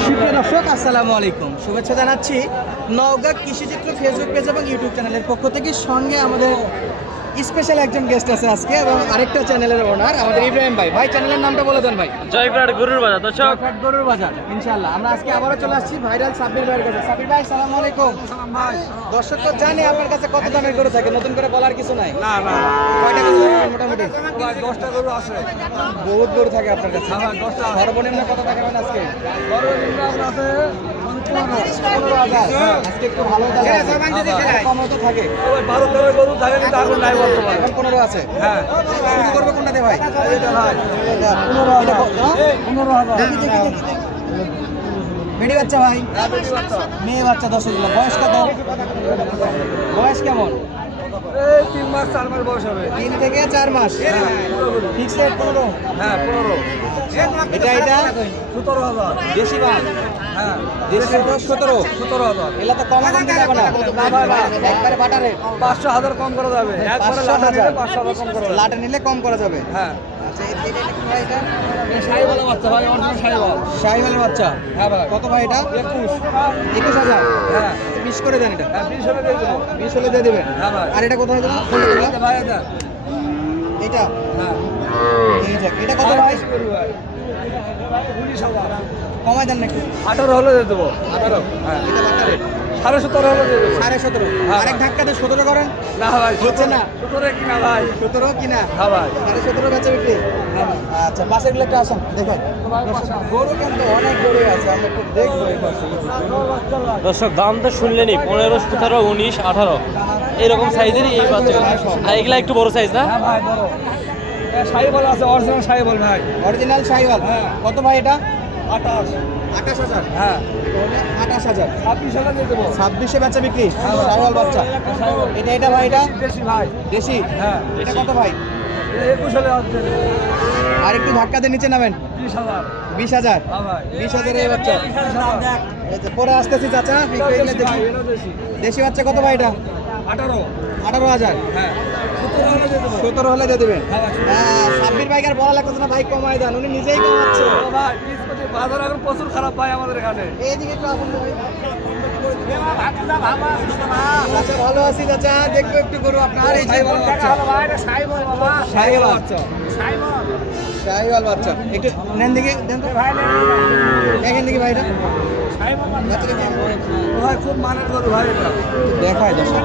সুপ্রিয় দর্শক, আসসালামু আলাইকুম। শুভেচ্ছা জানাচ্ছি নওগাঁ কৃষিচিত্র ফেসবুক পেজ এবং ইউটিউব চ্যানেলের পক্ষ থেকে সঙ্গে আমাদের স্পেশাল একজন গেস্ট আছে আজকে এবং আরেকটা চ্যানেলের ওনার আমাদের ইব্রাহিম ভাই। ভাই চ্যানেলের নামটা বলে দেন ভাই। জয়পুরহাট গরুর বাজার দর্শক। ফ্যাট গরুর বাজার ইনশাআল্লাহ। আমরা আজকে আবারও চলে আসছি ভাইরাল সাব্বির ভাইয়ের কাছে। সাব্বির ভাই সালাম আলাইকুম। দর্শক তো জানে আপনার কাছে কত দামের গরু থাকে নতুন করে বলার কিছু নাই। না না কয়টা গরু মোটামুটি? দশটা গরু আছে। বহুত গরু থাকে আপনার কাছে। হ্যাঁ, দশটা। সর্বনিম্ন কত টাকাবেন আজকে? সর্বনিম্ন আছে আজকে একটু ভালো থাকে। বারো তেরো গরু থাকে কিন্তু এখন নাই বর্তমানে। এখন পনেরো আছে। হ্যাঁ। শুরু করবে কোনটা দিয়ে ভাই? পনেরো হাজার। পনেরো দেখি দেখি। মেয়ে বাচ্চা ভাই? মেয়ে বাচ্চা। দশ বয়স কত? বয়স কেমন? এই তিন মাস চার মাস বয়স হবে। তিন থেকে চার মাস? ফিক্স রেট পনেরো? হ্যাঁ পনেরো। এটা এটা? সতেরো হাজার। দেশি বান হ্যাঁ দেশি তো সতেরো। সতেরো হাজার। এলা তো কম কমতে যাবে না। একবারে বাটা পাঁচশো হাজার কম করা যাবে। একবারে নিলে পাঁচশো হাজার কম করা যাবে। লাটে নিলে কম করা যাবে। হ্যাঁ। সাইওয়ালা বাচ্চা ভাই অরিজিনাল সাইওয়াল বাচ্চা? হ্যাঁ ভাই। কত ভাই এটা? একুশ। একুশ হাজার? হ্যাঁ। বিশ করে দেন এটা। হ্যাঁ বিশ হলে দিয়ে দেবো। বিশ হলে দিয়ে দেবেন? হ্যাঁ ভাই। আর এটা কোথায় দেবেন ভাই এটা। এটা? হ্যাঁ এইটা এটা কত ভাই? কমাই দেন না একটু আঠারো হলে দিয়ে দেবো। আঠারো। হ্যাঁ। এটা বাটা রেট? সাড়ে সতেরো সাড়ে সতেরো। হ্যাঁ। আরেক ধাক্কাতে সতেরো করেন? না ভাই হচ্ছে না। সতেরো কিনা ভাই। সতেরো কিনা? হ্যাঁ ভাই। সাড়ে সতেরো বেচা বিক্রি? আচ্ছা গুলো একটা আসেন দেখেন। গরু কিন্তু অনেক গরু আছে আমরা একটু দেখব এই দর্শক দাম তো শুনলেনি পনেরো সতেরো উনিশ আঠারো। এরকম সাইজেরই এই বাচ্চা আর এগুলা একটু বড় সাইজ না? হ্যাঁ ভাই বড়। সাইবল আছে অরিজিনাল সাইবল ভাই। অরিজিনাল শাহিওয়াল হ্যাঁ। কত ভাই এটা? আঠাশ। আঠাশ হাজার। হ্যাঁ। আঠাশ হাজার। ছাব্বিশ হলে দিয়ে দেবো। ছাব্বিশে বেচা বিক্রি হ্যাঁ। বাচ্চা। এটা এটা ভাই এটা? ভাই। দেশি? হ্যাঁ। এটা কত ভাই? একুশ আর একটু ধাক্কাতে নিচে নামেন। বিশ হাজার। বিশ হাজার? হ্যাঁ বিশ হাজার এই বাচ্চা। পরে আসতেছি চাচা। দেশি বাচ্চা কত ভাই এটা? আঠারো। আঠারো হাজার। হ্যাঁ। সতেরো হলে দিয়ে দেবেন। হ্যাঁ ভাই, হ্যাঁ আর বলা না বাইক কমাই দেন উনি নিজেই কমাচ্ছে। ও বাজার এখন প্রচুর খারাপ ভাই আমাদের এখানে। এইদিকে একটু আসুন ভাই। চাচা ভালো আছি চাচা দেখব একটু গরু আপনার। এই যে বাচ্চা। একটু নেন দিকে দেখেন দিকে ভাইটা। বাচ্চাটা দেখেন। ভাই খুব মানের গরু ভাই দেখায় দর্শক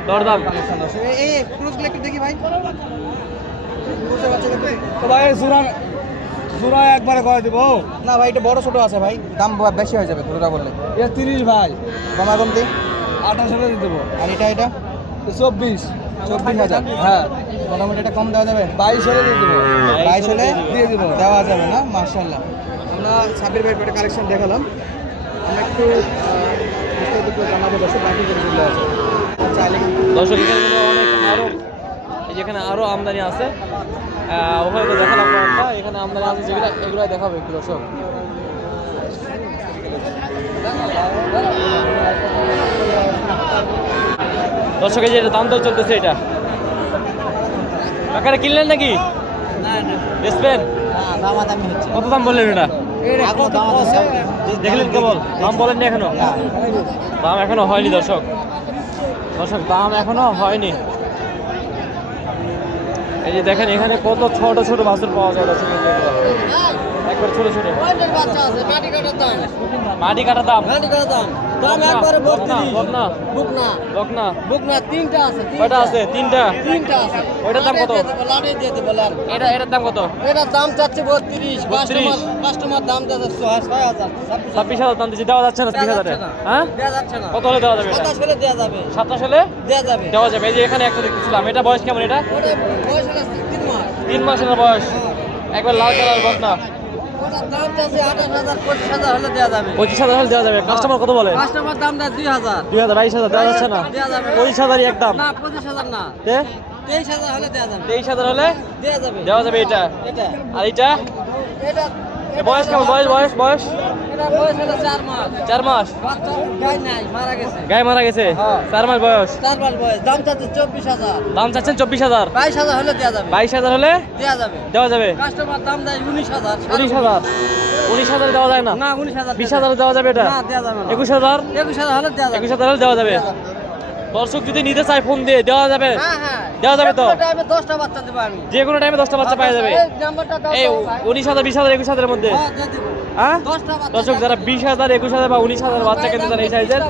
দরদাম। এই- ক্রুজগুলো একটু দেখি ভাই। তো ভাই জোড়া জোড়া একবারে করে দিব? না ভাই এটা বড় ছোট আছে ভাই। দাম বেশি হয়ে যাবে খুচরা বললে। এ তিরিশ ভাই। কমা কমতি? আঠাশ হলে দিয়ে দেবো। আর এটা এটা? চব্বিশ। চব্বিশ হাজার। হ্যাঁ। মোটামুটি এটা কম দেওয়া যাবে? বাইশ হলে দিয়ে দেবো। বাইশ হলে দিয়ে দেবো। দেওয়া যাবে না? মার্শাল্লাহ আমরা সাবির ভাই একটা কালেকশন দেখালাম। আমরা একটু জানাব দর্শক বাকি যেগুলো আছে। চাইলে এখানে আরও আমদানি আছে। ওখানে দেখালাম এখানে আমদানি আছে যেগুলো এগুলো দেখাবো একটু, দর্শক। দর্শক, এই যে দাম দর চলতেছে এটা। কাকারে কিনলেন নাকি? বেচবেন? কত দাম বললেন এটা? দেখলেন কেবল? দাম বলেননি এখনও? দাম এখনও হয়নি, দর্শক। দর্শক, দাম এখনও হয়নি এই যে দেখেন, এখানে কত ছোট ছোট বাছুর পাওয়া যায় দর্শক। একবার ছোট ছোট। মাটি কাটার দাম? মাটি কাটা দাম? মাটি কাটার দাম। দাম বকনা, একবারে বকনা, বত্রিশ বকনা। বকনা। তিনটা আছে কয়টা আছে? তিনটা। তিনটা আছে। দাম কত? লাটে দিয়ে দেবো। এটা এটার দাম কত? এটার দাম চাচ্ছে বত্রিশ। 32 কাস্টমার কাস্টমার দাম যাচ্ছে দাম দেওয়া যাচ্ছে না হ্যাঁ? দেওয়া যাচ্ছে না। কত হলে দেওয়া যাবে এটা? সাতাশ হলে দেওয়া যাবে। সাতাশ হলে? দেওয়া যাবে। দেওয়া যাবে। এই যে এখানে একটা দেখতেছিলাম এটা বয়স কেমন এটা? বয়স হলে মাস। মাসের বয়স। একবার লাল কালার বকনা। পঁচিশ হাজার হলে দেওয়া যাবে। কাস্টমার কত বলে? কাস্টমার দাম দেয় দুই হাজার। দুই হাজার বাইশ হাজার দেওয়া যাচ্ছে না? পঁচিশ হাজারই একদম না পঁচিশ হাজার না। তেইশ হাজার হলে দেওয়া যাবে। তেইশ হাজার হলে দেওয়া যাবে। দেওয়া যাবে এটা। এটা। আর এটা বয়স কেমন? বয়স বয়স বয়স? চার মাস। গায়ে মারা গেছে। হ্যাঁ। চার মাস বয়স? চার মাস বয়স। দাম চাচ্ছে চব্বিশ হাজার। দাম চাচ্ছেন চব্বিশ হাজার? বাইশ হাজার হলে দেওয়া যাবে। বাইশ হাজার হলে দেওয়া যাবে। দেওয়া যাবে? কাস্টমার দাম দেয় উনিশ হাজার। উনিশ হাজার? উনিশ হাজার দেওয়া যায় না? না উনিশ হাজার বিশ হাজার দেওয়া যাবে এটা? না দেওয়া যাবে একুশ হাজার? একুশ হাজার হলে দেওয়া যাবে। একুশ হাজার হলে দেওয়া যাবে। দর্শক যদি নিতে চায় ফোন দিয়ে দেওয়া যাবে? হ্যাঁ হ্যাঁ। দেওয়া যাবে তো? দশটা বাচ্চা দেবো আমি। যে কোনো টাইমে দশটা বাচ্চা পাওয়া যাবে। এই নাম্বারটা দাও এই তো ভাই। উনিশ হাজার বিশ হাজার একুশ হাজারের মধ্যে? হ্যাঁ। হ্যাঁ? দর্শক যারা বিশ হাজার একুশ হাজার বা উনিশ হাজার বাচ্চা কিনতে চান এই সাইজের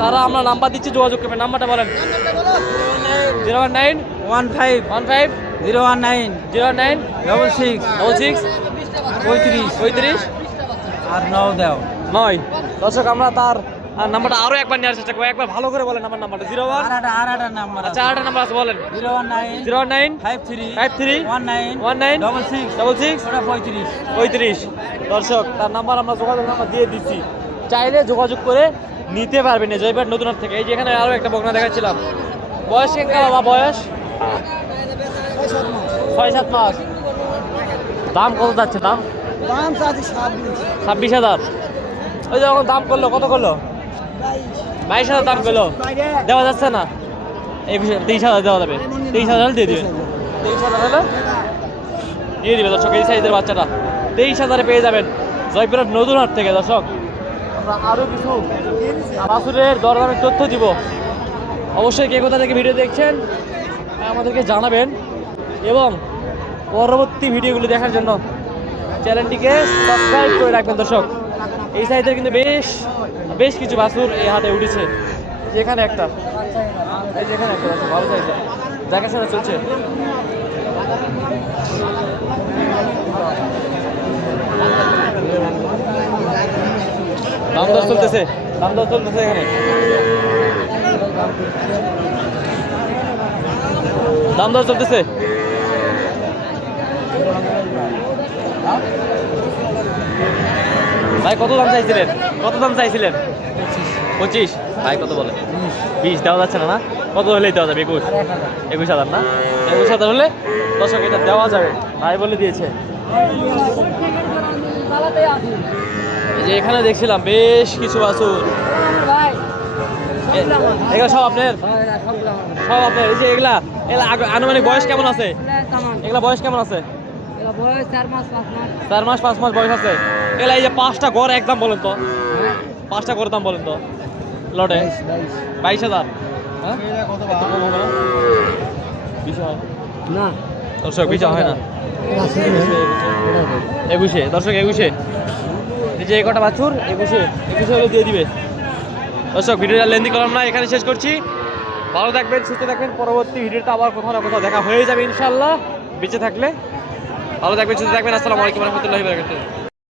তারা আমরা নাম্বার দিচ্ছি যোগাযোগ করবেন। নাম্বারটা বলেন। Zero one nine. One five. One five. Zero one nine. Zero one nine. Double six. Double six. পঁয়ত্রিশ। পঁয়ত্রিশ। আর নও দাও। নয়। দর্শক আমরা তার আর নাম্বারটা আরও একবার নেওয়ার চেষ্টা করব। একবার ভালো করে বলেন আমার নাম্বারটা। Zero one? আর একটা নাম্বার আচ্ছা আরেকটা নাম্বার আছে বলেন। Zero one nine zero nine? Five three five three? One nine one nine? Double six double six? ওটা পঁয়ত্রিশ। পঁয়ত্রিশ। দর্শক তার নাম্বার আমরা যোগাযোগ নাম্বার দিয়ে দিচ্ছি। চাইলে যোগাযোগ করে নিতে পারবেন এই জয়বাট নতুন থেকে। এই যে এখানে আরও একটা বকনা দেখাচ্ছিলাম। বয়স কেঙ্কা বাবা বয়স? ছয় সাত মাস। দাম কত যাচ্ছে দাম? দাম ছাব্বিশ হাজার। ওই যে এখন দাম করল কত করল? বাইশ হাজার দাম করল দেওয়া যাচ্ছে না। একুশ তেইশ হাজার দেওয়া যাবে। তেইশ হাজার দিয়ে দিবে। তেইশ হাজার দিয়ে দিবে দর্শক, এই সাইজের বাচ্চাটা। তেইশ হাজারে পেয়ে যাবেন জয়পুরের নতুন হাট থেকে, দর্শক। আমরা আরও কিছু বাসুরের দরদামের তথ্য দিব। অবশ্যই কে কোথা থেকে ভিডিও দেখছেন, আমাদেরকে জানাবেন। এবং পরবর্তী ভিডিওগুলো দেখার জন্য চ্যানেলটিকে সাবস্ক্রাইব করে রাখবেন, দর্শক। এই সাইডের কিন্তু বেশ বেশ কিছু বাসুর এই হাটে উঠেছে। এখানে একটা। এই যেখানে একটা আছে ভালো সাইজের। দেখাশোনা চলছে। দাম দর চলতেছে। দাম দর চলতেছে এখানে। দাম দর চলতেছে। ভাই, কত দাম চাইছিলেন? কত দাম চাইছিলেন? পঁচিশ। ভাই, কত বলে? বিশ, দেওয়া যাচ্ছে না না? কত হলেই দেওয়া যাবে, একুশ? একুশ হাজার, না? একুশ হাজার হলে দশক এটা দেওয়া যাবে। ভাই বলে দিয়েছে। যে এখানে দেখছিলাম, বেশ কিছু বাছুর। এগুলো সব আপনার? সব আপনার। এই যে এগুলা এগুলা আনুমানিক বয়স কেমন আছে? এগুলা বয়স কেমন আছে? চার মাস পাঁচ মাস। বয়স আছে। এগুলা এই যে পাঁচটা গড় একদম বলেন তো। পাঁচটা গড়ের দাম বলেন তো। লটে। বাইশ হাজার। হ্যাঁ? একটু হবে না? দর্শক বিশ হয় না? একুশে দর্শক একুশে। এই যে এই কটা বাছুর একুশে। একুশে হলে দিয়ে দিবে। দর্শক ভিডিওটা লেন্দি করলাম না এখানে শেষ করছি। ভালো থাকবেন সুস্থ থাকবেন। পরবর্তী ভিডিওটা আবার কোথাও না কোথাও দেখা হয়ে যাবে ইনশাল্লাহ বেঁচে থাকলে ভালো থাকবেন সুস্থ থাকবেন। আসসালামু আলাইকুম রহমতুল্লাহি বারাকাতুহু।